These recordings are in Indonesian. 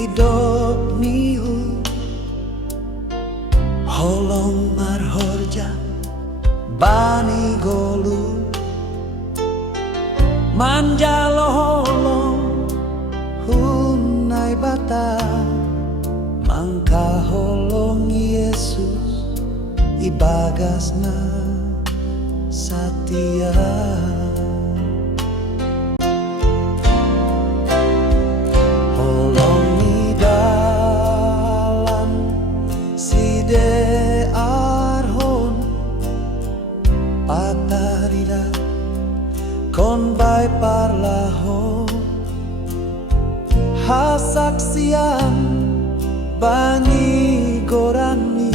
idop niu holong marhorja bani golu manjalo holong hunai bata mangka holong Yesus ibagasna satia holong ni dalam side arhon patarida kon bay parlahon hasaksian bani gorani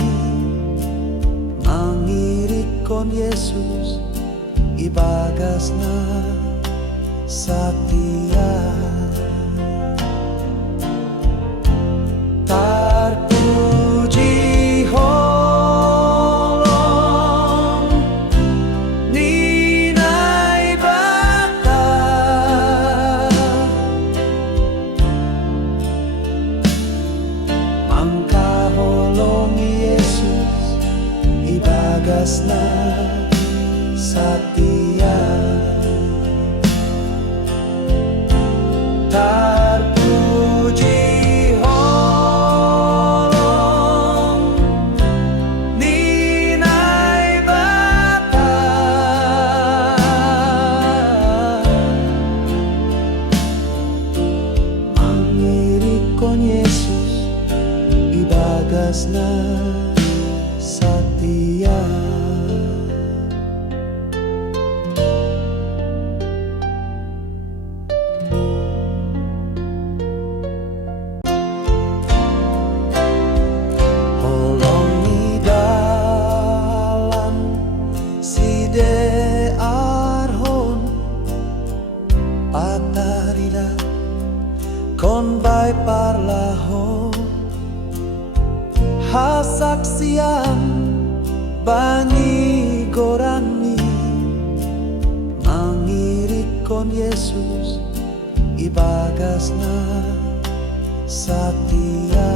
mangirikon Yesus ibagasna satia tarpuji holong ninai bata mangka holong Yesus ibagasna satia tarpuji holong ninai bata mangirikon Yesus ibagasna satia patarida kon bay parlahon hasaksian bani gorani mangirikon Yesus ibagasna satia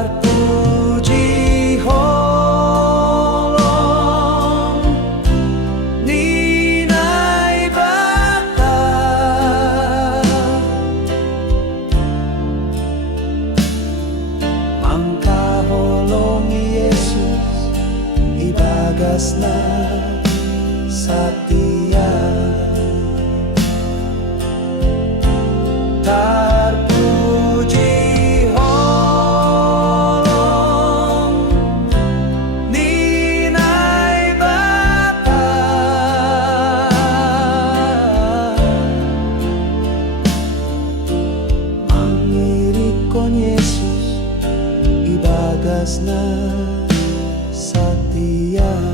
tarpuji holong ninai bata mangka holong Yesus ibagasna satia tarpuji holong ninai bata mangirikon Yesus ibagasna satia.